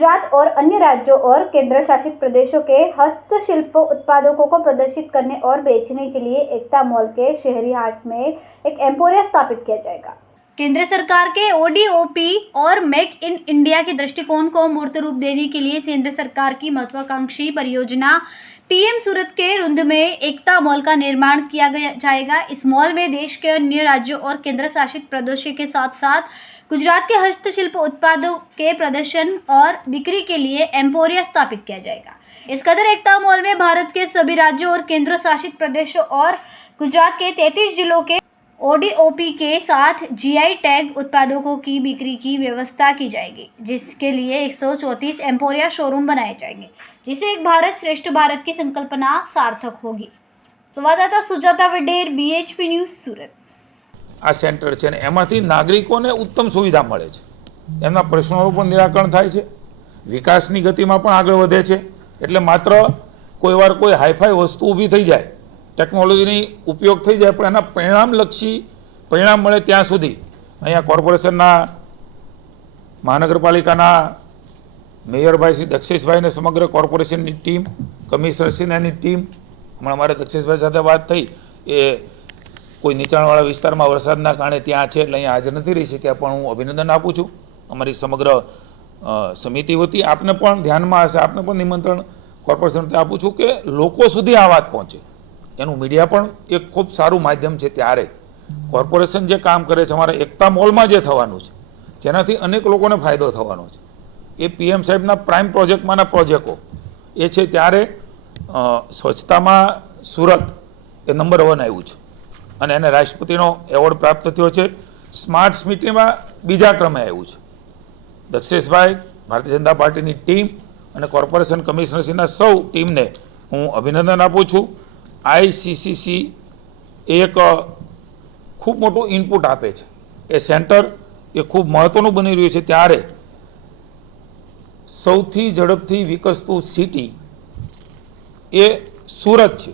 गुजरात और अन्य राज्यों और केंद्र शासित प्रदेशों के हस्तशिल्प उत्पादकों को प्रदर्शित करने और बेचने के लिए एकता मॉल के शहरी हाट में एक एम्पोरिया स्थापित किया जाएगा। केंद्र सरकार के ओडीओपी और मेक इन इंडिया के दृष्टिकोण को मूर्त रूप देने के लिए केंद्र सरकार की महत्वाकांक्षी परियोजना पीएम सूरत के रुंद में एकता मॉल का निर्माण किया जाएगा। इस मॉल में देश के अन्य राज्यों और केंद्र शासित प्रदेशों के साथ साथ गुजरात के हस्तशिल्प उत्पादों के प्रदर्शन और बिक्री के लिए एम्पोरिया स्थापित किया जाएगा। इस कदर एकता मॉल में भारत के सभी राज्यों और केंद्र शासित प्रदेशों और गुजरात के 33 जिलों के ओडीओपी के साथ जीआई टैग उत्पादों की बिक्री की व्यवस्था की जाएगी, जिसके लिए 134 एम्पोरिया शोरूम बनाए जाएंगे, जिसे एक भारत श्रेष्ठ भारत की संकल्पना सार्थक होगी। संवाददाता सुजाता वडेर, बीएचपी न्यूज़, सूरत। आ सेंटर है एमांथी नागरिकोने उत्तम सुविधा मळे छे, एमना प्रश्नों पण निराकरण थाय छे, विकासनी गतिमां पण आगळ वधे छे। एटले मात्र कोईवार कोई हाईफाई वस्तु ऊभी थई जाय, टेक्नोलॉजीनी उपयोग थई जाय, पण एना परिणामलक्षी परिणाम मळे त्यां सुधी अहींया कोर्पोरेशनना महानगरपालिकाना मेयरभाई श्री दक्षेशभाई ने समग्र कोर्पोरेशननी टीम, कमिशनरश्रीनी टीम, हमણાં અમારે દક્ષેશભાઈ સાથે વાત થઈ, એ કોઈ નીચાણવાળા વિસ્તારમાં વરસાદના કારણે ત્યાં છે એટલે અહીંયા હાજર નથી રહી શક્યા, પણ હું અભિનંદન આપું છું અમારી સમગ્ર સમિતિ વતી। આપને પણ ધ્યાનમાં હશે, આપને પણ નિમંત્રણ કોર્પોરેશન વતી આપું છું કે લોકો સુધી આ વાત પહોંચે, એનું મીડિયા પણ એક ખૂબ સારું માધ્યમ છે। ત્યારે કોર્પોરેશન જે કામ કરે છે, અમારા એકતા મોલમાં જે થવાનું છે, જેનાથી અનેક લોકોને ફાયદો થવાનો છે, એ પીએમ સાહેબના પ્રાઇમ પ્રોજેક્ટમાંના પ્રોજેક્ટો એ છે। ત્યારે સ્વચ્છતામાં સુરત એ નંબર 1 આવ્યું છે અને એને રાષ્ટ્રપતિનો એવોર્ડ પ્રાપ્ત થયો છે। સ્માર્ટ સિટીમાં બીજા ક્રમે આવ્યું છે। દક્ષેશભાઈ, ભારતીય જનતા પાર્ટીની ટીમ અને કોર્પોરેશન કમિશનરશ્રીના સૌ ટીમને હું અભિનંદન આપું છું। આઈસીસીસી એક ખૂબ મોટું ઇનપુટ આપે છે, એ સેન્ટર એ ખૂબ મહત્ત્વનું બની રહ્યું છે। ત્યારે સૌથી ઝડપથી વિકસતું સિટી એ સુરત છે।